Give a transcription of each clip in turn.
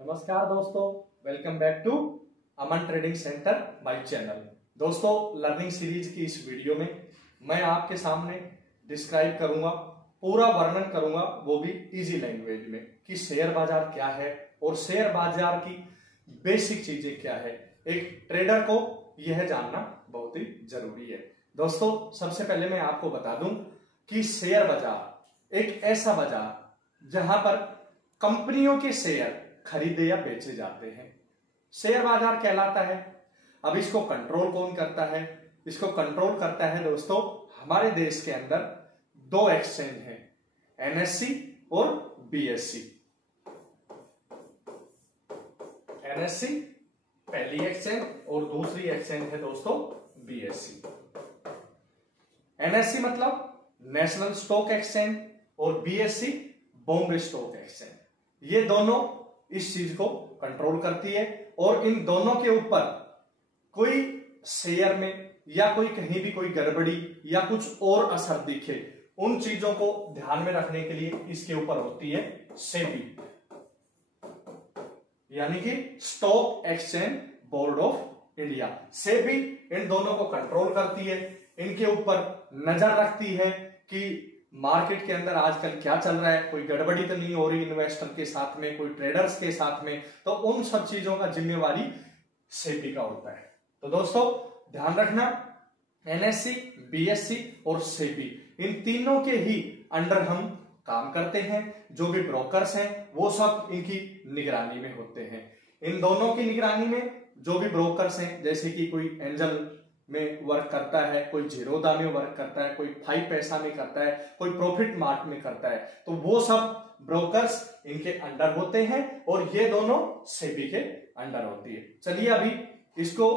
नमस्कार दोस्तों, welcome back to Aman trading centre by channel. दोस्तों, लर्निंग सीरीज की इस वीडियो में मैं आपके सामने डिस्क्राइब करूंगा, पूरा वर्णन करूंगा, वो भी इजी लैंग्वेज में, कि शेयर बाजार क्या है और शेयर बाजार की बेसिक चीजें क्या है। एक ट्रेडर को यह जानना बहुत ही जरूरी है। दोस्तों, सबसे पहले मैं आपको बता दूं कि शेयर बाजार एक ऐसा बाजार जहां पर कंपनियों के शेयर खरीदे या बेचे जाते हैं, शेयर बाजार कहलाता है। अब इसको कंट्रोल कौन करता है? इसको कंट्रोल करता है दोस्तों हमारे देश के अंदर दो एक्सचेंज हैं, एनएससी और बीएससी। एनएससी पहली एक्सचेंज और दूसरी एक्सचेंज है दोस्तों बीएससी। एनएससी मतलब नेशनल स्टॉक एक्सचेंज और बीएससी बॉम्बे स्टॉक एक्सचेंज। ये दोनों इस चीज को कंट्रोल करती है और इन दोनों के ऊपर कोई शेयर में या कोई कहीं भी कोई गड़बड़ी या कुछ और असर दिखे, उन चीजों को ध्यान में रखने के लिए इसके ऊपर होती है सेबी, यानी कि stock exchange board of India. SEBI इन दोनों को कंट्रोल करती है, इनके ऊपर नजर रखती है कि मार्केट के अंदर आजकल क्या चल रहा है, कोई गड़बड़ी तो नहीं हो रही इन्वेस्टर के साथ में, कोई ट्रेडर्स के साथ में। तो उन सब चीजों का जिम्मेवारी सेबी का होता है। तो दोस्तों ध्यान रखना, एनएससी, बीएससी और सेबी इन तीनों के ही अंडर हम काम करते हैं। जो भी ब्रोकर्स हैं वो सब इनकी निगरानी में होते हैं। इन दोनों की निगरानी में जो भी ब्रोकर्स हैं, जैसे कि कोई एंजल में वर्क करता है, कोई जीरोधा में वर्क करता है, कोई 5 पैसा में करता है, कोई प्रॉफिट मार्ट में करता है, तो वो सब ब्रोकर्स इनके अंडर होते हैं और ये दोनों सेबी के अंडर होती है। चलिए अभी इसको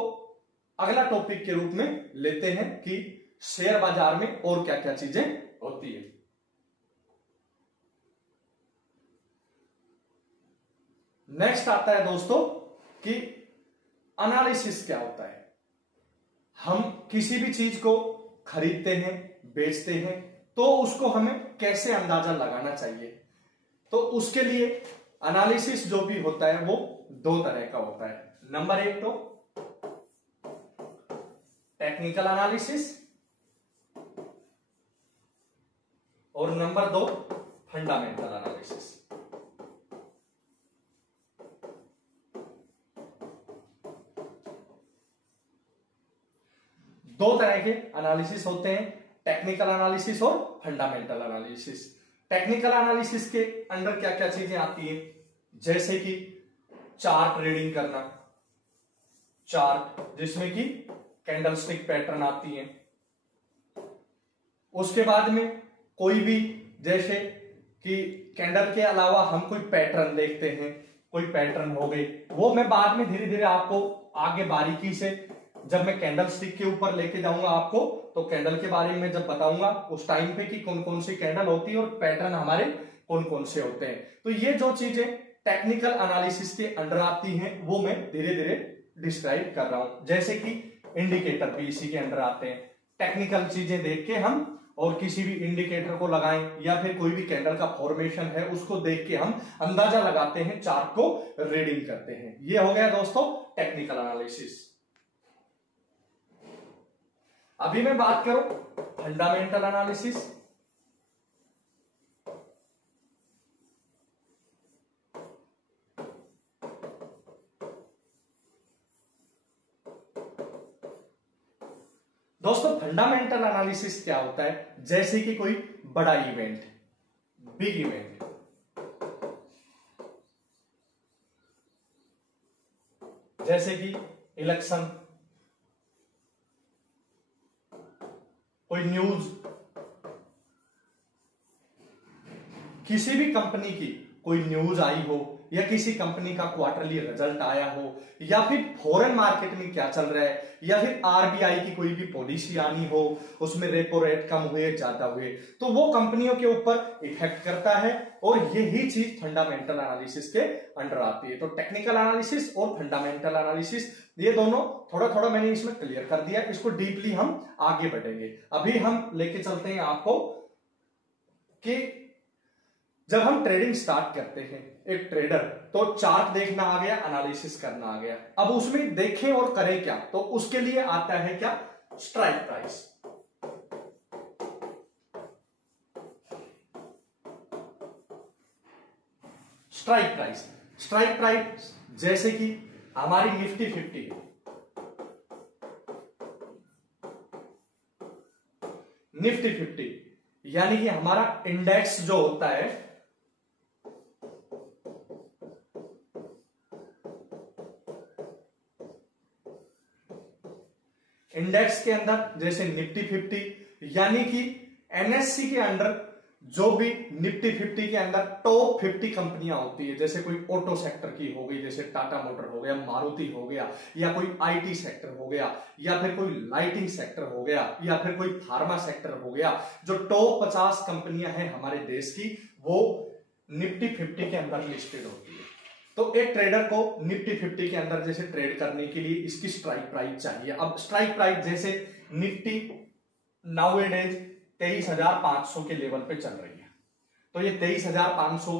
अगला टॉपिक के रूप में लेते हैं कि शेयर बाजार में और क्या क्या चीजें होती है। नेक्स्ट आता है दोस्तों कि एनालिसिस क्या होता है। हम किसी भी चीज को खरीदते हैं, बेचते हैं, तो उसको हमें कैसे अंदाजा लगाना चाहिए। तो उसके लिए एनालिसिस जो भी होता है वो दो तरह का होता है। नंबर 1 तो टेक्निकल एनालिसिस और नंबर 2 फंडामेंटल एनालिसिस। दो तरह के एनालिसिस होते हैं, टेक्निकल एनालिसिस और फंडामेंटल एनालिसिस। टेक्निकल एनालिसिस के अंदर क्या क्या चीजें आती हैं, जैसे कि चार्ट रीडिंग करना, चार्ट जिसमें कि कैंडलस्टिक पैटर्न आती हैं। उसके बाद में कोई भी, जैसे कि कैंडल के अलावा हम कोई पैटर्न देखते हैं, कोई पैटर्न हो गई, वो मैं बाद में धीरे धीरे आपको आगे बारीकी से जब मैं कैंडल स्टिक के ऊपर लेके जाऊंगा आपको, तो कैंडल के बारे में जब बताऊंगा उस टाइम पे कि कौन कौन सी कैंडल होती है और पैटर्न हमारे कौन कौन से होते हैं। तो ये जो चीजें टेक्निकल एनालिसिस के अंडर आती हैं वो मैं धीरे धीरे डिस्क्राइब कर रहा हूं। जैसे कि इंडिकेटर भी इसी के अंडर आते हैं। टेक्निकल चीजें देख के हम और किसी भी इंडिकेटर को लगाएं या फिर कोई भी कैंडल का फॉर्मेशन है उसको देख के हम अंदाजा लगाते हैं, चार्ट को रीडिंग करते हैं। ये हो गया दोस्तों टेक्निकल एनालिसिस। अभी मैं बात करूं फंडामेंटल एनालिसिस। दोस्तों फंडामेंटल एनालिसिस क्या होता है, जैसे कि कोई बड़ा इवेंट, बिग इवेंट, जैसे कि इलेक्शन, कोई न्यूज, किसी भी कंपनी की कोई न्यूज आई हो या किसी कंपनी का क्वार्टरली रिजल्ट आया हो या फिर फॉरेन मार्केट में क्या चल रहा है या फिर आरबीआई की कोई भी पॉलिसी आनी हो, उसमें रेपो रेट कम हुए ज्यादा हुए, तो वो कंपनियों के ऊपर इफेक्ट करता है और यही चीज फंडामेंटल एनालिसिस के अंडर आती है। तो टेक्निकल एनालिसिस और फंडामेंटल एनालिसिस ये दोनों थोड़ा थोड़ा मैंने इसमें क्लियर कर दिया, इसको डीपली हम आगे बढ़ेंगे। अभी हम लेके चलते हैं आपको कि जब हम ट्रेडिंग स्टार्ट करते हैं एक ट्रेडर, तो चार्ट देखना आ गया, एनालिसिस करना आ गया। अब उसमें देखें और करें क्या, तो उसके लिए आता है क्या, strike price. Strike price, strike price जैसे कि हमारी निफ्टी 50, निफ्टी 50 यानी कि हमारा इंडेक्स जो होता है, इंडेक्स के अंदर जैसे निफ्टी 50 यानी कि एनएससी के अंडर जो भी निफ्टी 50 के अंदर टॉप 50 कंपनियां होती है, जैसे कोई ऑटो सेक्टर की हो गई, जैसे टाटा मोटर हो गया, मारुति हो गया, या कोई आईटी सेक्टर हो गया, या फिर कोई लाइटिंग सेक्टर हो गया, या फिर कोई फार्मा सेक्टर हो गया, जो टॉप 50 कंपनियां हैं हमारे देश की, वो निफ्टी 50 के अंदर लिस्टेड होती है। तो एक ट्रेडर को निफ्टी 50 के अंदर जैसे ट्रेड करने के लिए इसकी स्ट्राइक प्राइस चाहिए। अब स्ट्राइक प्राइस जैसे निफ्टी नाउएडेज 23,500 के लेवल पे चल रही है, तो ये 23,500,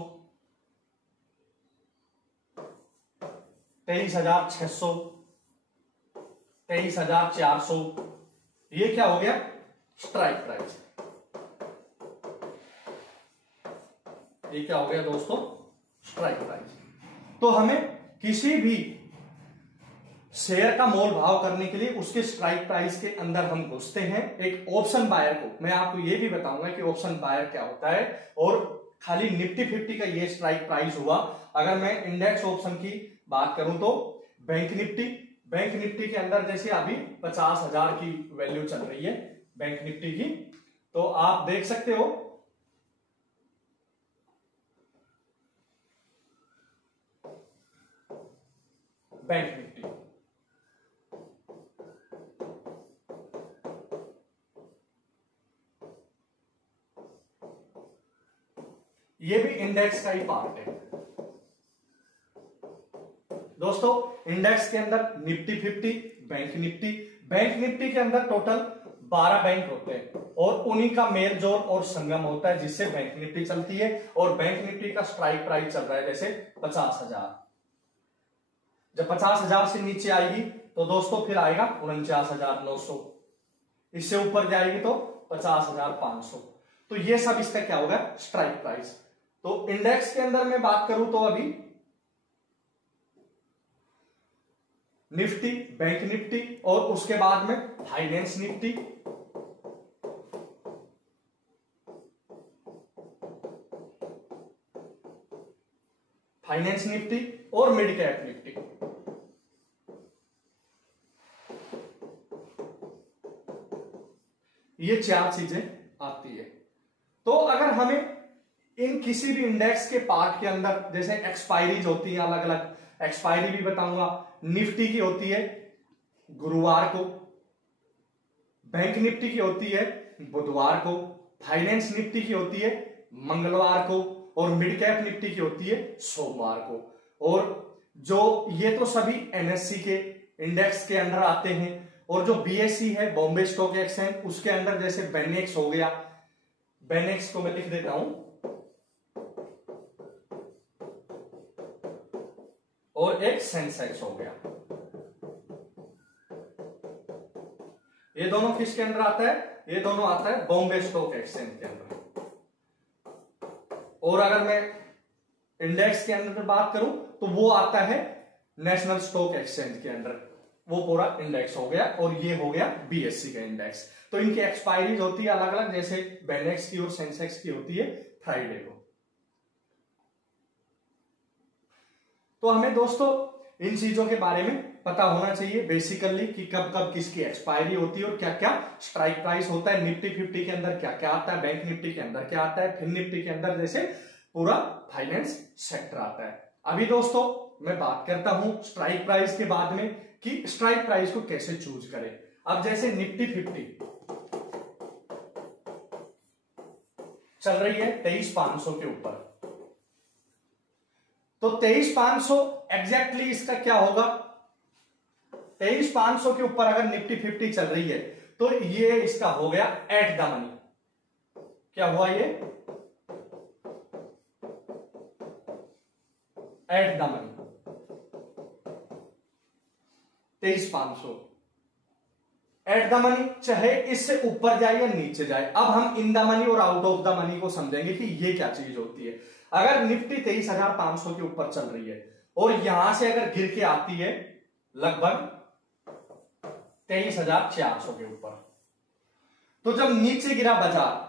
23,600, 23,400, ये क्या हो गया, स्ट्राइक प्राइस। ये क्या हो गया दोस्तों, स्ट्राइक प्राइस। तो हमें किसी भी शेयर का मोल भाव करने के लिए उसके स्ट्राइक प्राइस के अंदर हम घुसते हैं। एक ऑप्शन बायर को मैं आपको यह भी बताऊंगा कि ऑप्शन बायर क्या होता है, और खाली निफ्टी 50 का ये स्ट्राइक प्राइस हुआ। अगर मैं इंडेक्स ऑप्शन की बात करूं तो बैंक निफ्टी के अंदर जैसे अभी 50,000 की वैल्यू चल रही है बैंक निफ्टी की, तो आप देख सकते हो बैंक निफ्टी, ये भी इंडेक्स का ही पार्ट है दोस्तों। इंडेक्स के अंदर निफ्टी 50, बैंक निफ्टी के अंदर टोटल 12 बैंक होते हैं, और उन्हीं का मेल जोल और संगम होता है जिससे बैंक निफ्टी चलती है। और बैंक निफ्टी का स्ट्राइक प्राइस चल रहा है जैसे 50,000। जब 50,000 से नीचे आएगी तो दोस्तों फिर आएगा 49,900, इससे ऊपर जाएगी तो 50,500। तो ये सब इसका क्या होगा, स्ट्राइक प्राइस। तो इंडेक्स के अंदर मैं बात करूं तो अभी निफ्टी, बैंक निफ्टी, और उसके बाद में फाइनेंस निफ्टी, और मिड कैप निफ्टी। ये 4 चीजें आती है। तो अगर हमें इन किसी भी इंडेक्स के पार्ट के अंदर जैसे एक्सपायरीज होती है, अलग अलग एक्सपायरी भी बताऊंगा। निफ्टी की होती है गुरुवार को, बैंक निफ्टी की होती है बुधवार को, फाइनेंस निफ्टी की होती है मंगलवार को, और मिड कैप निफ्टी की होती है सोमवार को। और जो ये तो सभी एनएससी के इंडेक्स के अंडर आते हैं। और जो बीएसई है, बॉम्बे स्टॉक एक्सचेंज, उसके अंदर जैसे बेनेक्स हो गया, बेनेक्स को मैं लिख देता हूं, और एक सेंसेक्स हो गया। ये दोनों किसके अंदर आता है, ये दोनों आता है बॉम्बे स्टॉक एक्सचेंज के अंदर। और अगर मैं इंडेक्स के अंदर बात करूं तो वो आता है नेशनल स्टॉक एक्सचेंज के अंदर, वो पूरा इंडेक्स हो गया। और ये हो गया बीएससी का इंडेक्स। तो इनकी एक्सपायरीज होती है अलग अलग, जैसे बेनेक्स की और सेंसेक्स की होती है फ्राइडे को। तो हमें दोस्तों इन चीजों के बारे में पता होना चाहिए बेसिकली कि कब कब किसकी एक्सपायरी होती है और क्या क्या स्ट्राइक प्राइस होता है। निफ्टी 50 के अंदर क्या क्या आता है, बैंक निफ्टी के अंदर क्या आता है, फिर निफ्टी के अंदर जैसे पूरा फाइनेंस सेक्टर आता है। अभी दोस्तों मैं बात करता हूं स्ट्राइक प्राइस के बाद में कि स्ट्राइक प्राइस को कैसे चूज करें। अब जैसे निफ्टी 50 चल रही है 23,500 के ऊपर, तो 23,500 एग्जैक्टली इसका क्या होगा, 23,500 के ऊपर अगर निफ्टी 50 चल रही है तो ये इसका हो गया एट द मनी। क्या हुआ ये, at the money 23,500 at the money, चाहे इससे ऊपर जाए या नीचे जाए। अब हम इन द मनी और आउट ऑफ द मनी को समझेंगे कि ये क्या चीज होती है। अगर निफ्टी 23,500 के ऊपर चल रही है और यहां से अगर गिर के आती है लगभग 23,400 के ऊपर, तो जब नीचे गिरा बाजार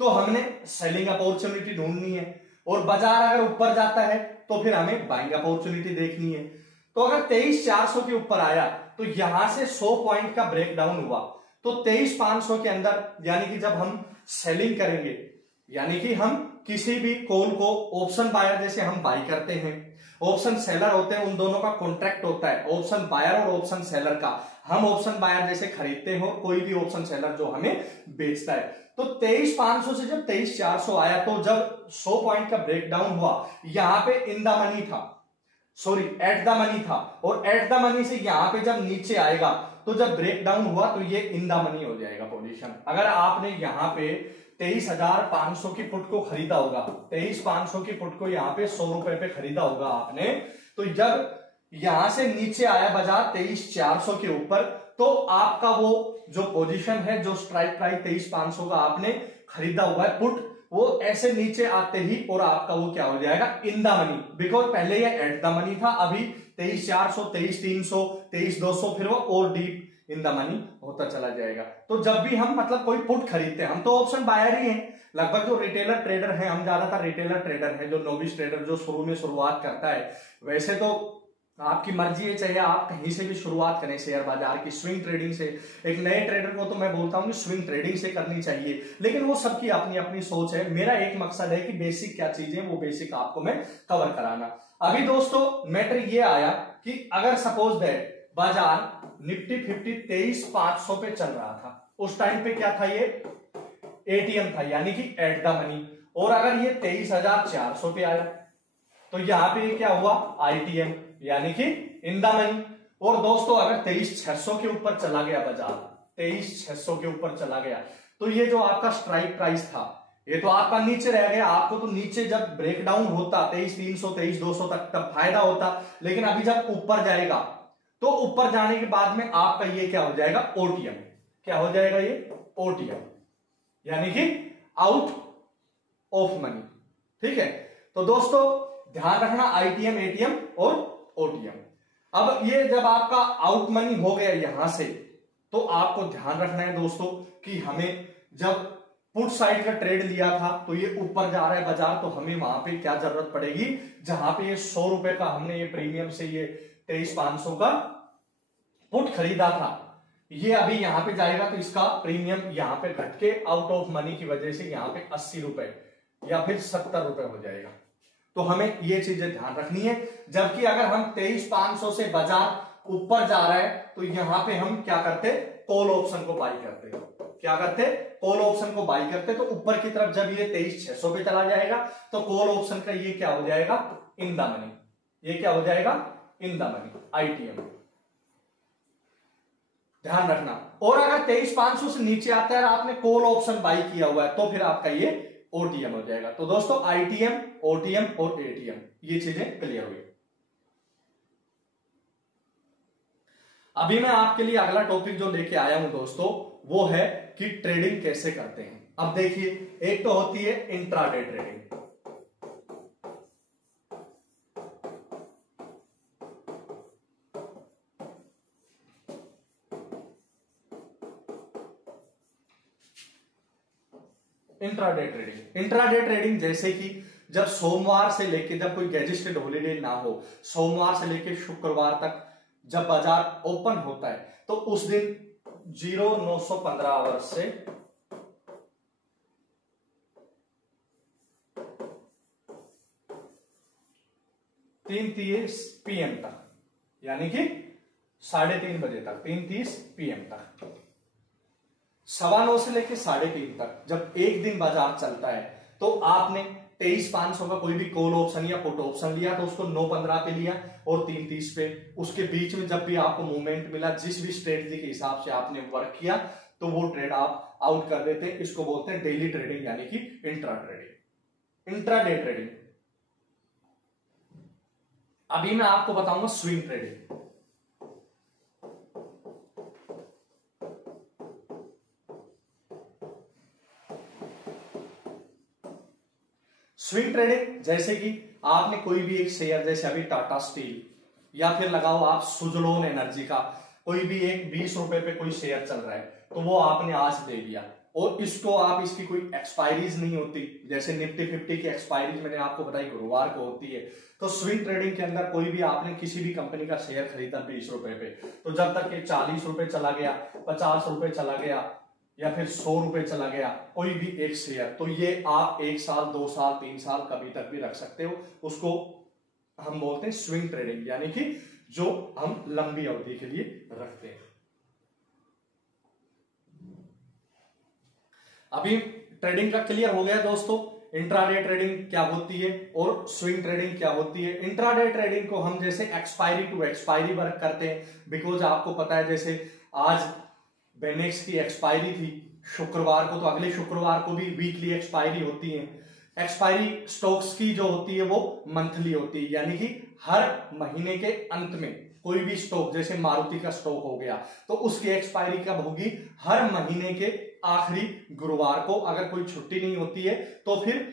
तो हमने सेलिंग अपॉर्चुनिटी ढूंढनी है, और बाजार अगर ऊपर जाता है तो फिर हमें बाइंग अपॉर्चुनिटी देखनी है। तो अगर 23,400 के ऊपर आया तो यहां से 100 पॉइंट का ब्रेकडाउन हुआ तो 23,500 के अंदर, यानी कि जब हम सेलिंग करेंगे, यानी कि हम किसी भी कॉल को ऑप्शन बायर जैसे हम बाई करते हैं, ऑप्शन सेलर होते हैं, उन दोनों का कॉन्ट्रैक्ट होता है, ऑप्शन बायर और ऑप्शन सेलर का। हम ऑप्शन बायर जैसे खरीदते हो, कोई भी ऑप्शन सेलर जो हमें बेचता है। तो 23,500 से जब 23,400 आया तो जब 100 पॉइंट का ब्रेकडाउन हुआ, यहां पे इन द मनी था, सॉरी एट द मनी था, और एट द मनी से यहां पे जब नीचे आएगा तो जब ब्रेकडाउन हुआ तो ये इन द मनी हो जाएगा पोजीशन। अगर आपने यहां पे 23,500 की पुट को खरीदा होगा, 23,500 की पुट को यहां पे 100 रुपए पे खरीदा होगा आपने, तो जब यहां से नीचे आया बाजार 23,400 के ऊपर, तो आपका वो जो पोजीशन है, जो स्ट्राइक प्राइस 23,500 का आपने खरीदा हुआ है पुट, वो ऐसे नीचे आते ही और आपका वो क्या हो जाएगा, इन द मनी। बिकॉज पहले ये एट द मनी था, अभी 23,400, 23,300, 23,200, फिर वो और डीप इन द मनी होता चला जाएगा। तो जब भी हम मतलब कोई पुट खरीदते हैं, हम तो ऑप्शन बायर ही हैं, लगभग जो रिटेलर ट्रेडर हैं, हम ज्यादातर रिटेलर ट्रेडर हैं, जो नोविस ट्रेडर जो शुरू में शुरुआत करता है। वैसे तो आपकी मर्जी है, चाहे आप कहीं से भी शुरुआत करें शेयर बाजार की, स्विंग ट्रेडिंग से। एक नए ट्रेडर को तो मैं बोलता हूं कि स्विंग ट्रेडिंग से करनी चाहिए, लेकिन वो सबकी अपनी अपनी सोच है। मेरा एक मकसद है कि बेसिक क्या चीजें, वो बेसिक आपको मैं कवर कराना। अभी दोस्तों मैटर ये आया कि अगर सपोज दैट बाजार निफ्टी 50 23,500 पे चल रहा था, उस टाइम पे क्या था, ये एटीएम था, यानी कि एट द मनी, और अगर ये 23,400 पे आया तो यहां पे क्या हुआ, आईटीएम, यानी कि इन द मनी। और दोस्तों अगर 23,600 के ऊपर चला गया बाजार, 23,600 के ऊपर चला गया, तो ये जो आपका स्ट्राइक प्राइस था, ये तो आपका नीचे रह गया। आपको तो नीचे जब ब्रेकडाउन होता 23,300, 23,200 तक, तब फायदा होता। लेकिन अभी जब ऊपर जाएगा तो ऊपर जाने के बाद में आपका ये क्या हो जाएगा, ओटीएम। क्या हो जाएगा ये, ओटीएम, यानी कि आउट ऑफ मनी। ठीक है, तो दोस्तों ध्यान रखना, आईटीएम, एटीएम और ओटीएम। अब ये जब आपका आउट मनी हो गया यहां से, तो आपको ध्यान रखना है दोस्तों कि हमें जब पुट साइड का ट्रेड लिया था तो ये ऊपर जा रहा है बाजार, तो हमें वहां पे क्या जरूरत पड़ेगी, जहां पे ये 100 रुपए का हमने ये प्रीमियम से ये 23,500 का पुट खरीदा था, ये अभी यहां पे जाएगा तो इसका प्रीमियम यहां पे घट के आउट ऑफ मनी की वजह से यहां पे 80 रुपए या फिर 70 रुपए हो जाएगा। तो हमें ये चीजें ध्यान रखनी है। जबकि अगर हम 23,500 से बाजार ऊपर जा रहा है तो यहां पे हम क्या करते, कॉल ऑप्शन को बाई करते। क्या करते, कॉल ऑप्शन को बाई करते। तो ऊपर की तरफ जब ये 23,600 पे चला जाएगा तो कॉल ऑप्शन का ये क्या हो जाएगा, इन द मनी। ये क्या हो जाएगा, इन द मनी, आईटीएम। ध्यान रखना। और अगर 23,500 से नीचे आता है और आपने कॉल ऑप्शन बाई किया हुआ है तो फिर आपका ये ओटीएम हो जाएगा। तो दोस्तों आईटीएम, ओटीएम और एटीएम, ये चीजें क्लियर हुई। अभी मैं आपके लिए अगला टॉपिक जो लेके आया हूं दोस्तों, वो है कि ट्रेडिंग कैसे करते हैं। अब देखिए, एक तो होती है इंट्राडे ट्रेडिंग। इंट्राडे ट्रेडिंग जैसे कि जब सोमवार से लेके, जब कोई गैजेटेड हॉलीडे ना हो, सोमवार से लेके शुक्रवार तक जब बाजार ओपन होता है तो उस दिन 0915 आवर्स से 3:30 PM तक, यानी कि 3:30 बजे तक, 3:30 PM तक, 9:15 से लेके 3:30 तक जब एक दिन बाजार चलता है, तो आपने 23,500 का कोई भी कॉल ऑप्शन या पुट ऑप्शन लिया तो उसको 9:15 पे लिया और 3:30 पे। उसके बीच में जब भी आपको मूवमेंट मिला, जिस भी स्ट्रेटजी के हिसाब से आपने वर्क किया, तो वो ट्रेड आप आउट कर देते हैं। इसको बोलते हैं डेली ट्रेडिंग, यानी कि इंट्रा ट्रेडिंग। इंट्राडे ट्रेडिंग अभी मैं आपको बताऊंगा स्विंग ट्रेडिंग। स्विंग ट्रेडिंग जैसे कि आपने कोई भी एक शेयर, जैसे अभी टाटा स्टील या फिर लगाओ आप सुजलोन एनर्जी का कोई भी एक 20 रुपए पे कोई शेयर चल रहा है, तो वो आपने आज ले लिया और इसको आप, इसकी कोई एक्सपायरीज नहीं होती, जैसे निफ्टी 50 की एक्सपायरीज मैंने आपको बताई गुरुवार को होती है। तो स्विंग ट्रेडिंग के अंदर कोई भी आपने किसी भी कंपनी का शेयर खरीदा 20 रुपए पे, तो जब तक ये 40 रुपए चला गया, 50 रुपए चला गया या फिर 100 रुपए चला गया कोई भी एक शेयर, तो ये आप 1 साल 2 साल 3 साल कभी तक भी रख सकते हो। उसको हम बोलते हैं स्विंग ट्रेडिंग, यानी कि जो हम लंबी अवधि के लिए रखते हैं। अभी ट्रेडिंग का क्लियर हो गया दोस्तों, इंट्राडे ट्रेडिंग क्या होती है और स्विंग ट्रेडिंग क्या होती है। इंट्राडे ट्रेडिंग को हम जैसे एक्सपायरी टू एक्सपायरी वर्क करते हैं, बिकॉज आपको पता है जैसे आज बेनेक्स की एक्सपायरी थी शुक्रवार को, तो अगले शुक्रवार को भी वीकली एक्सपायरी होती है। एक्सपायरी स्टॉक्स की जो होती है वो मंथली होती है, यानी कि हर महीने के अंत में कोई भी स्टॉक, जैसे मारुति का स्टॉक हो गया, तो उसकी एक्सपायरी कब होगी, हर महीने के आखिरी गुरुवार को। अगर कोई छुट्टी नहीं होती है तो फिर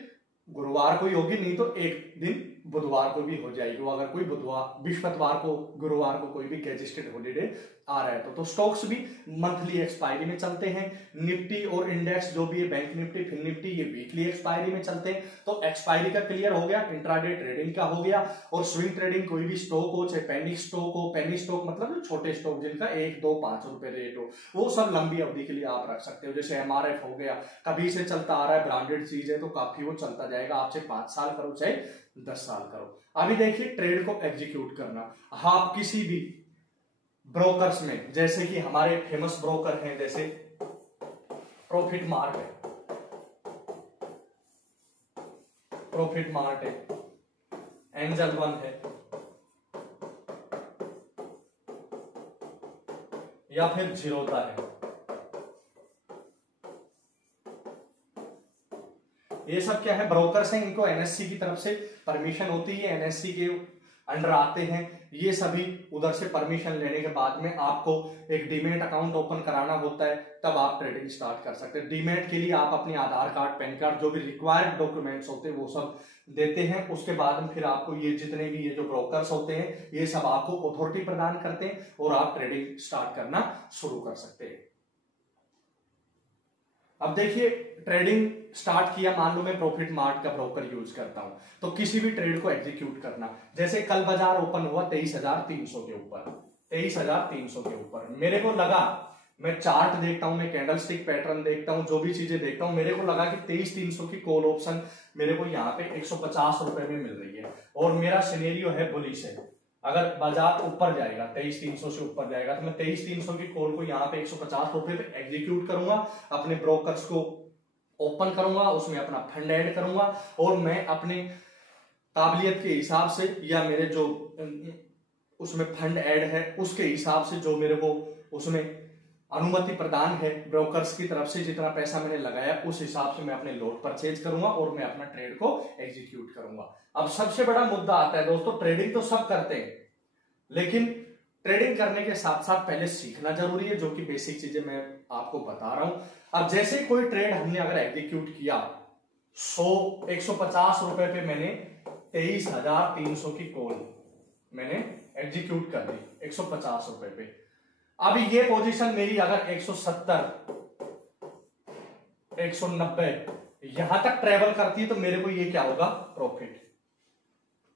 गुरुवार को ही होगी, नहीं तो एक दिन बुधवार को भी हो जाएगी, अगर कोई बुधवार बृहस्पतिवार को गुरुवार को कोई भी गैजेटेड हॉलीडे आ रहा है तो स्टॉक्स भी मंथली एक्सपायरी में चलते हैं। निफ्टी और इंडेक्स जो भी है, बैंक निफ्टी फिन निफ्टी, ये वीकली एक्सपायरी में चलते हैं। तो एक्सपायरी का क्लियर हो गया, इंट्राडे ट्रेडिंग का हो गया। और स्विंग ट्रेडिंग कोई भी स्टॉक हो, चाहे पेनी स्टॉक हो, पेनी स्टॉक मतलब जो छोटे स्टॉक जिनका 1 2 5 रुपए रेट हो, वो सब लंबी अवधि के लिए आप रख सकते हो। जैसे एमआरएफ हो गया, कभी से चलता आ रहा है, ब्रांडेड चीज है तो काफी वो चलता जाएगा, आप चाहे 5 साल करो चाहे 10 साल करो। अभी देखिए ट्रेड को एग्जीक्यूट करना, आप किसी भी ब्रोकर्स में, जैसे कि हमारे फेमस ब्रोकर हैं, जैसे प्रॉफिट मार्ट है, प्रॉफिट मार्ट है, एंजल वन है, या फिर जीरोधा है, ये सब क्या है, ब्रोकर्स हैं। इनको एनएससी की तरफ से परमिशन होती है, एनएससी के अंडर आते हैं ये सभी। उधर से परमिशन लेने के बाद में आपको एक डीमेट अकाउंट ओपन कराना होता है, तब आप ट्रेडिंग स्टार्ट कर सकते हैं। डीमेट के लिए आप अपने आधार कार्ड, पैन कार्ड, जो भी रिक्वायर्ड डॉक्यूमेंट्स होते हैं वो सब देते हैं। उसके बाद में फिर आपको ये जितने भी ये जो ब्रोकर्स होते हैं ये सब आपको अथॉरिटी प्रदान करते हैं और आप ट्रेडिंग स्टार्ट करना शुरू कर सकते हैं। अब देखिए ट्रेडिंग स्टार्ट किया, मान लो मैं प्रॉफिट मार्ट का ब्रोकर यूज करता हूं, तो किसी भी ट्रेड को एग्जीक्यूट करना, जैसे कल बाजार ओपन हुआ 23,300 के ऊपर, 23,300 के ऊपर मेरे को लगा, मैं चार्ट देखता हूं, मैं कैंडलस्टिक पैटर्न देखता हूं, जो भी चीजें देखता हूं, मेरे को लगा कि 23,300 की कॉल ऑप्शन मेरे को यहाँ पे 150 रुपए में मिल रही है और मेरा सिनेरियो है बुलिश है। अगर बाजार ऊपर जाएगा 23,300 से ऊपर जाएगा तो मैं 23,300 की कॉल को यहाँ पे 150 रुपए पे एग्जीक्यूट करूंगा, अपने ब्रोकर्स को ओपन करूंगा, उसमें अपना फंड ऐड करूंगा और मैं अपने काबिलियत के हिसाब से या मेरे जो उसमें फंड ऐड है उसके हिसाब से जो मेरे को उसमें अनुमति प्रदान है ब्रोकर्स की तरफ से, जितना पैसा मैंने लगाया उस हिसाब से मैं अपने लोट परचेज करूंगा और मैं अपना ट्रेड को एग्जीक्यूट करूंगा। अब सबसे बड़ा मुद्दा आता है दोस्तों, ट्रेडिंग तो सब करते हैं लेकिन ट्रेडिंग करने के साथ साथ पहले सीखना जरूरी है, जो कि बेसिक चीजें मैं आपको बता रहा हूं। अब जैसे कोई ट्रेड हमने अगर एग्जीक्यूट किया 150 रुपए पे मैंने 23,300 की कॉल मैंने एग्जीक्यूट कर दी 150 रुपए पे। अभी ये पोजीशन मेरी अगर 170 190 यहां तक ट्रेवल करती है तो मेरे को ये क्या होगा, प्रॉफिट,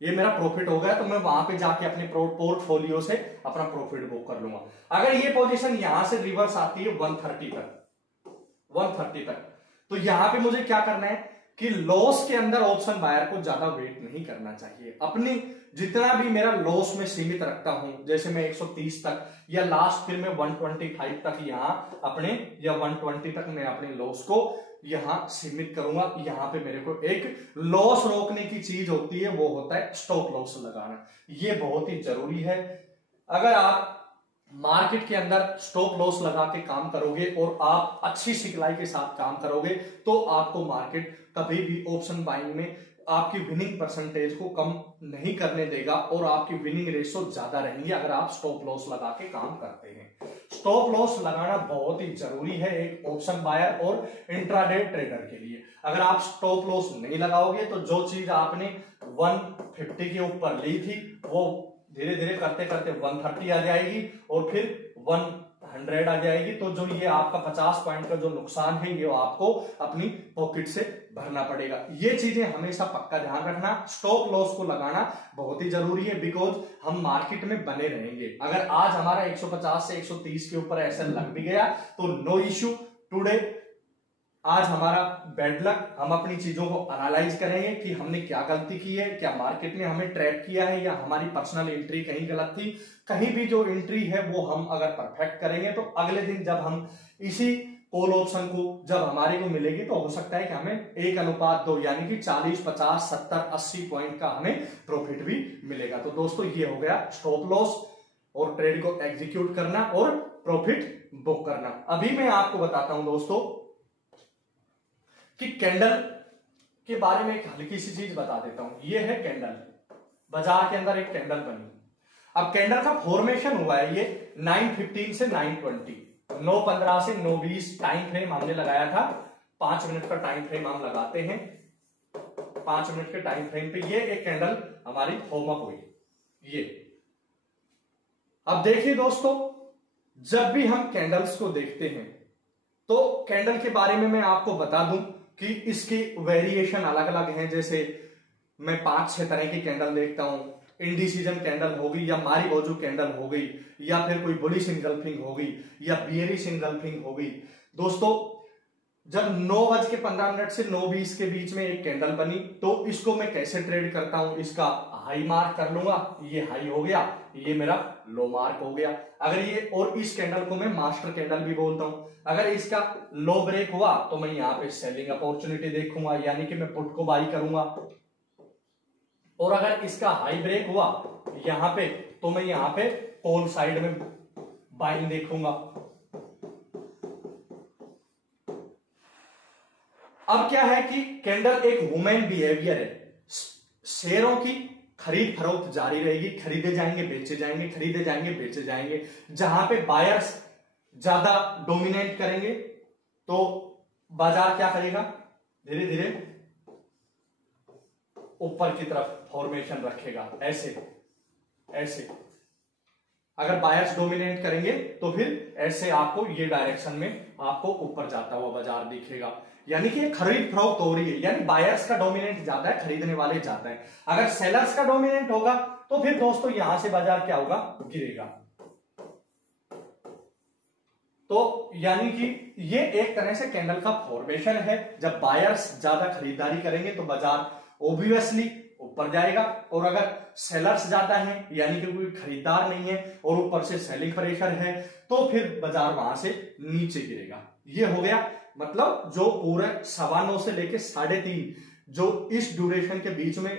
ये मेरा प्रॉफिट हो गया। तो मैं वहां पे जाके अपने पोर्टफोलियो से अपना प्रॉफिट बुक कर लूंगा। अगर ये पोजीशन यहां से रिवर्स आती है 130 तक, तो यहां पे मुझे क्या करना है कि लॉस के अंदर ऑप्शन बायर को ज्यादा वेट नहीं करना चाहिए। अपनी जितना भी मेरा लॉस में सीमित रखता हूं, जैसे मैं 130 तक या लास्ट फिर मैं 125 तक यहां अपने या 120 तक मैं अपने लॉस को यहां सीमित करूंगा। यहां पे मेरे को एक लॉस रोकने की चीज होती है, वो होता है स्टॉप लॉस लगाना। ये बहुत ही जरूरी है। अगर आप मार्केट के अंदर स्टॉप लॉस लगा के काम करोगे और आप अच्छी सिखलाई के साथ काम करोगे तो आपको मार्केट कभी भी ऑप्शन बाइंग में आपकी विनिंग परसेंटेज को कम नहीं करने देगा और आपकी विनिंग रेशो ज्यादा रहेंगी अगर आप स्टॉप लॉस लगा के काम करते हैं। स्टॉप लॉस लगाना बहुत ही जरूरी है एक ऑप्शन बायर और इंट्राडे ट्रेडर के लिए। अगर आप स्टॉप लॉस नहीं लगाओगे तो जो चीज आपने 150 के ऊपर ली थी वो धीरे धीरे करते करते 130 आ जाएगी और फिर 100 आ जाएगी। तो जो ये आपका 50 पॉइंट का जो नुकसान है ये आपको अपनी पॉकेट से भरना पड़ेगा। ये चीजें हमेशा पक्का ध्यान रखना। स्टॉप लॉस को लगाना बहुत ही जरूरी है बिकॉज हम मार्केट में बने रहेंगे। अगर आज हमारा 150 से 130 के ऊपर ऐसा लग भी गया तो नो इश्यू, टुडे आज हमारा बैड लक। हम अपनी चीजों को एनालाइज करेंगे कि हमने क्या गलती की है, क्या मार्केट ने हमें ट्रैप किया है या हमारी पर्सनल एंट्री कहीं गलत थी। कहीं भी जो एंट्री है वो हम अगर परफेक्ट करेंगे तो अगले दिन जब हम इसी कॉल ऑप्शन को जब हमारे को मिलेगी तो हो सकता है कि हमें 1:2 यानी कि 40, 50, 70, 80 पॉइंट का हमें प्रॉफिट भी मिलेगा। तो दोस्तों ये हो गया स्टॉप लॉस और ट्रेड को एग्जीक्यूट करना और प्रॉफिट बुक करना। अभी मैं आपको बताता हूं दोस्तों कि कैंडल के बारे में एक हल्की सी चीज बता देता हूं। ये है कैंडल, बाजार के अंदर एक कैंडल बनी। अब कैंडल का फॉर्मेशन हुआ है ये 9:15 से 9:20, 9:15 से 9:20 टाइम फ्रेम हमने लगाया था। 5 मिनट का टाइम फ्रेम हम लगाते हैं। 5 मिनट के टाइम फ्रेम पे ये एक कैंडल हमारी फॉर्म अप हुई। ये अब देखिए दोस्तों, जब भी हम कैंडल्स को देखते हैं तो कैंडल के बारे में मैं आपको बता दूं कि इसकी वेरिएशन अलग अलग हैं। जैसे मैं 5-6 तरह की कैंडल देखता हूं। इंडिसीजन कैंडल हो गई या मारीबोजू कैंडल हो गई या फिर कोई बुलिश इनगल्फिंग हो गई या बियरिश इनगल्फिंग हो गई। दोस्तों जब 9:15 से 9:20 के बीच में एक कैंडल बनी तो इसको मैं कैसे ट्रेड करता हूं, इसका हाई मार्क कर लूंगा, ये हाई हो गया, ये मेरा लो मार्क हो गया। अगर ये और इस कैंडल को मैं मास्टर कैंडल भी बोलता हूं। अगर इसका लो ब्रेक हुआ तो मैं यहां पे सेलिंग अपॉर्चुनिटी देखूंगा यानी कि मैं पुट को बाई करूंगा। और अगर इसका हाई ब्रेक हुआ यहां पे तो मैं यहां पे कॉल साइड में बाइंग देखूंगा। अब क्या है कि कैंडल एक ह्यूमन बिहेवियर है। शेयरों की खरीद फरोख्त जारी रहेगी, खरीदे जाएंगे बेचे जाएंगे, खरीदे जाएंगे बेचे जाएंगे। जहां पे बायर्स ज्यादा डोमिनेट करेंगे तो बाजार क्या करेगा, धीरे धीरे ऊपर की तरफ फॉर्मेशन रखेगा, ऐसे ऐसे। अगर बायर्स डोमिनेट करेंगे तो फिर ऐसे आपको ये डायरेक्शन में आपको ऊपर जाता हुआ बाजार दिखेगा। यानी कि खरीद फरोख्त हो रही है, यानी बायर्स का डोमिनेंट ज्यादा है, खरीदने वाले ज्यादा है। अगर सेलर्स का डोमिनेंट होगा तो फिर दोस्तों यहां से बाजार क्या होगा, गिरेगा। तो यानी कि ये एक तरह से कैंडल का फॉर्मेशन है। जब बायर्स ज्यादा खरीदारी करेंगे तो बाजार ऑब्वियसली ऊपर जाएगा, और अगर सेलर्स ज्यादा है यानी कि कोई खरीदार नहीं है और ऊपर से सेलिंग प्रेशर है तो फिर बाजार वहां से नीचे गिरेगा। ये हो गया मतलब जो पूरे 9:15 से लेके 3:30 जो इस ड्यूरेशन के बीच में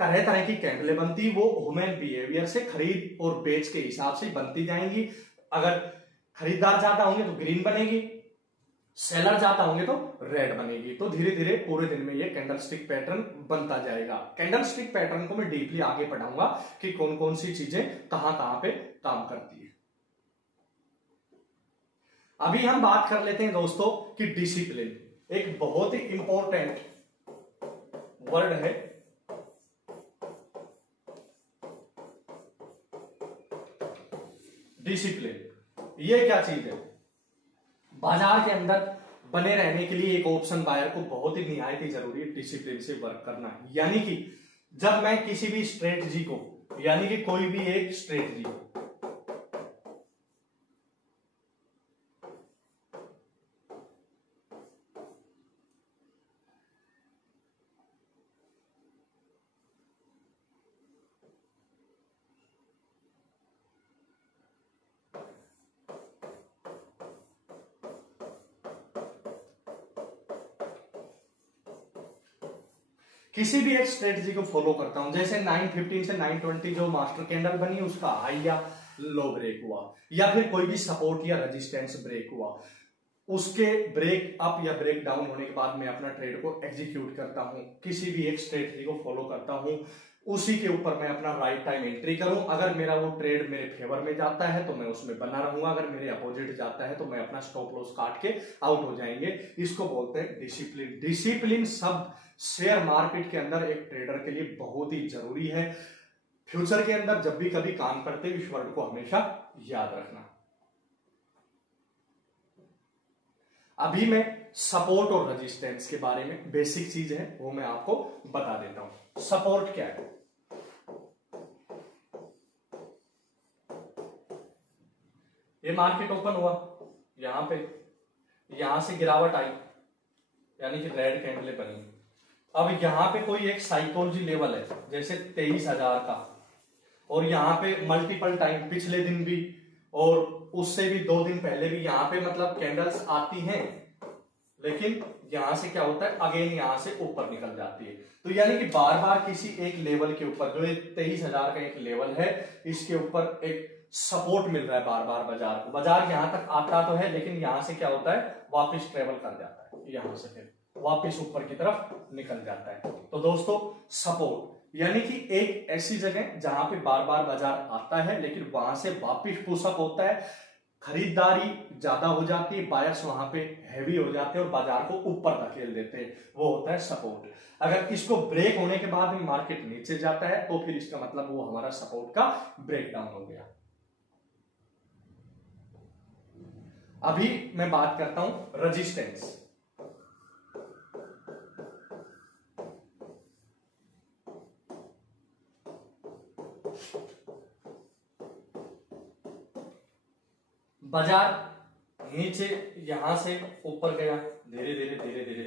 तरह तरह की कैंडलें बनती वो ह्यूमन बिहेवियर से खरीद और बेच के हिसाब से बनती जाएंगी। अगर खरीदार ज्यादा होंगे तो ग्रीन बनेगी, सेलर ज्यादा होंगे तो रेड बनेगी। तो धीरे धीरे पूरे दिन में ये कैंडल स्टिक पैटर्न बनता जाएगा। कैंडल स्टिक पैटर्न को मैं डीपली आगे पढ़ाऊंगा कि कौन कौन सी चीजें कहां कहां पे काम करती है। अभी हम बात कर लेते हैं दोस्तों कि डिसिप्लिन एक बहुत ही इंपॉर्टेंट वर्ड है। डिसिप्लिन ये क्या चीज है, बाजार के अंदर बने रहने के लिए एक ऑप्शन बायर को बहुत ही निहायत ही जरूरी है डिसिप्लिन से वर्क करना। यानी कि जब मैं किसी भी स्ट्रेटजी को यानी कि कोई भी एक स्ट्रेटजी किसी भी एक स्ट्रेटजी को फॉलो करता हूं, जैसे 9:15 से 9:20 जो मास्टर कैंडल बनी उसका हाई या लो ब्रेक हुआ या फिर कोई भी सपोर्ट या रेजिस्टेंस ब्रेक हुआ, उसके ब्रेक अप या ब्रेक डाउन होने के बाद मैं अपना ट्रेड को एग्जीक्यूट करता हूं, किसी भी एक स्ट्रेटजी को फॉलो करता हूं, उसी के ऊपर मैं अपना राइट टाइम एंट्री करूं। अगर मेरा वो ट्रेड मेरे फेवर में जाता है तो मैं उसमें बना रहूंगा, अगर मेरे अपोजिट जाता है तो मैं अपना स्टॉप लॉस काट के आउट हो जाएंगे। इसको बोलते हैं डिसिप्लिन। डिसिप्लिन शब्द शेयर मार्केट के अंदर एक ट्रेडर के लिए बहुत ही जरूरी है। फ्यूचर के अंदर जब भी कभी काम करते इस वर्ड को हमेशा याद रखना। अभी मैं सपोर्ट और रेजिस्टेंस के बारे में बेसिक चीज है वो मैं आपको बता देता हूं। सपोर्ट क्या है? ये मार्केट ओपन हुआ यहां पे, यहां से गिरावट आई यानी कि रेड कैंडल बनी। अब यहां पे कोई एक साइकोलॉजी लेवल है जैसे 23,000 का, और यहां पे मल्टीपल टाइम पिछले दिन भी और उससे भी 2 दिन पहले भी यहां पे मतलब कैंडल्स आती हैं, लेकिन यहां से क्या होता है अगेन यहां से ऊपर निकल जाती है। तो यानी कि बार बार किसी एक लेवल के ऊपर, जो 23,000 का एक लेवल है, इसके ऊपर एक सपोर्ट मिल रहा है बार बार बाजार को। बाजार यहां तक आता तो है लेकिन यहां से क्या होता है वापस ट्रेवल कर जाता है, यहां से फिर वापस ऊपर की तरफ निकल जाता है। तो दोस्तों सपोर्ट यानी कि एक ऐसी जगह जहां पे बार बार बाजार आता है लेकिन वहां से वापस पुशअप होता है, खरीदारी ज्यादा हो जाती है, बायर्स वहां पे हैवी हो जाते हैं और बाजार को ऊपर धकेल देते हैं, वो होता है सपोर्ट। अगर इसको ब्रेक होने के बाद में मार्केट नीचे जाता है तो फिर इसका मतलब वो हमारा सपोर्ट का ब्रेकडाउन हो गया। अभी मैं बात करता हूं रेजिस्टेंस। बाजार नीचे यहां से ऊपर गया धीरे धीरे धीरे धीरे।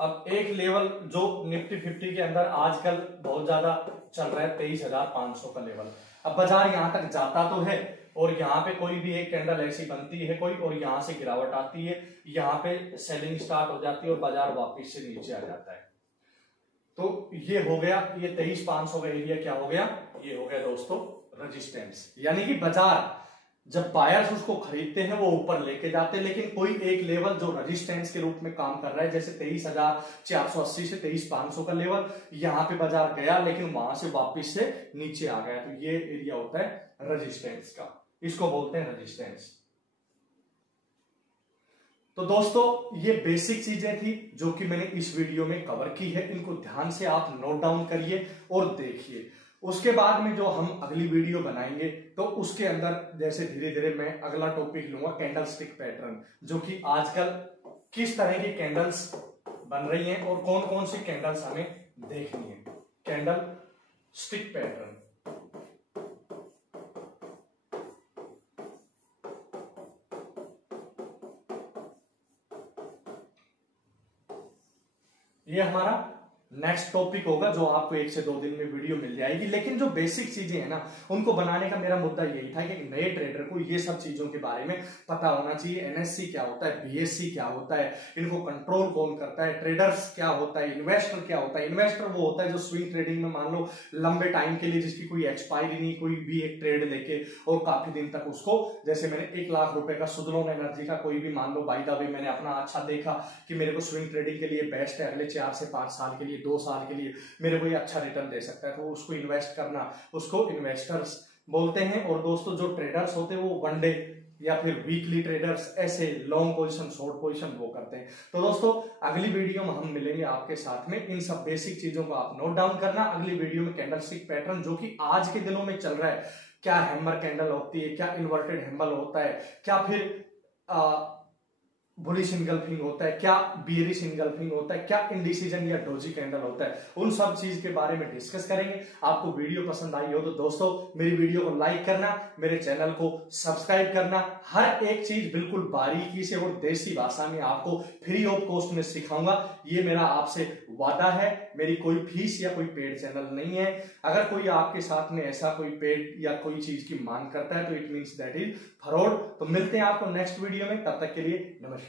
अब एक लेवल जो निफ्टी 50 के अंदर आजकल बहुत ज्यादा चल रहा है 23,500 का लेवल। अब बाजार यहां तक जाता तो है और यहाँ पे कोई भी एक कैंडल ऐसी बनती है कोई, और यहाँ से गिरावट आती है, यहाँ पे सेलिंग स्टार्ट हो जाती है और बाजार वापस से नीचे आ जाता है। तो ये हो गया, ये 23,500 का एरिया क्या हो गया, ये हो गया दोस्तों रेजिस्टेंस। यानी कि बाजार जब बायर्स उसको खरीदते हैं वो ऊपर लेके जाते हैं, लेकिन कोई एक लेवल जो रेजिस्टेंस के रूप में काम कर रहा है, जैसे 23,480 से 23,500 का लेवल, यहां पे बाजार गया लेकिन वहां से वापस से नीचे आ गया, तो ये एरिया होता है रेजिस्टेंस का, इसको बोलते हैं रेजिस्टेंस। तो दोस्तों ये बेसिक चीजें थी जो कि मैंने इस वीडियो में कवर की है, इनको ध्यान से आप नोट डाउन करिए और देखिए। उसके बाद में जो हम अगली वीडियो बनाएंगे तो उसके अंदर जैसे धीरे धीरे मैं अगला टॉपिक लूंगा कैंडल स्टिक पैटर्न, जो कि आजकल किस तरह की कैंडल्स बन रही हैं और कौन कौन सी कैंडल्स हमें देखनी है। कैंडल स्टिक पैटर्न, ये हमारा नेक्स्ट टॉपिक होगा जो आपको 1 से 2 दिन में वीडियो मिल जाएगी। लेकिन जो बेसिक चीजें हैं ना उनको बनाने का मेरा मुद्दा यही था कि नए ट्रेडर को ये सब चीजों के बारे में पता होना चाहिए। एनएससी क्या होता है, बीएससी क्या होता है, इनको कंट्रोल कौन करता है, ट्रेडर्स क्या होता है, इन्वेस्टर क्या होता है। इन्वेस्टर वो होता है जो स्विंग ट्रेडिंग में मान लो लंबे टाइम के लिए, जिसकी कोई एक्सपायरी नहीं, कोई भी एक ट्रेड लेके और काफी दिन तक उसको, जैसे मैंने 1 लाख रुपए का सुदलोन एनर्जी का कोई भी मान लो बाय द वे मैंने अपना अच्छा देखा कि मेरे को स्विंग ट्रेडिंग के लिए बेस्ट है, अगले 4 से 5 साल के लिए, 2 साल के लिए मेरे को ये अच्छा रिटर्न दे सकता है, तो उसको इन्वेस्ट करना, उसको इन्वेस्टर्स बोलते हैं। और दोस्तों जो ट्रेडर्स होते हैं वो वनडे या फिर वीकली ट्रेडर्स, ऐसे लॉन्ग पोजीशन शॉर्ट पोजीशन वो करते हैं। तो दोस्तों अगली वीडियो में हम मिलेंगे आपके साथ में, इन सब बेसिक चीजों को आप नोट डाउन करना। अगली वीडियो में कैंडल स्टिक पैटर्न जो कि आज के दिनों में चल रहा है, क्या हैमर कैंडल होती है, क्या इन्वर्टेड हैमर होता है, क्या फिर बुलिश इनगल्फिंग होता है, क्या बियरिश इनगल्फिंग होता है, क्या इंडिसीजन या डोजी कैंडल होता है, उन सब चीज के बारे में डिस्कस करेंगे। आपको वीडियो पसंद आई हो तो दोस्तों मेरी वीडियो को लाइक करना, मेरे चैनल को सब्सक्राइब करना। हर एक चीज बिल्कुल बारीकी से और देसी भाषा में आपको फ्री ऑफ कॉस्ट में सिखाऊंगा, ये मेरा आपसे वादा है। मेरी कोई फीस या कोई पेड चैनल नहीं है। अगर कोई आपके साथ में ऐसा कोई पेड या कोई चीज की मांग करता है तो it means that is fraud. तो मिलते हैं आपको नेक्स्ट वीडियो में, तब तक के लिए नमस्कार।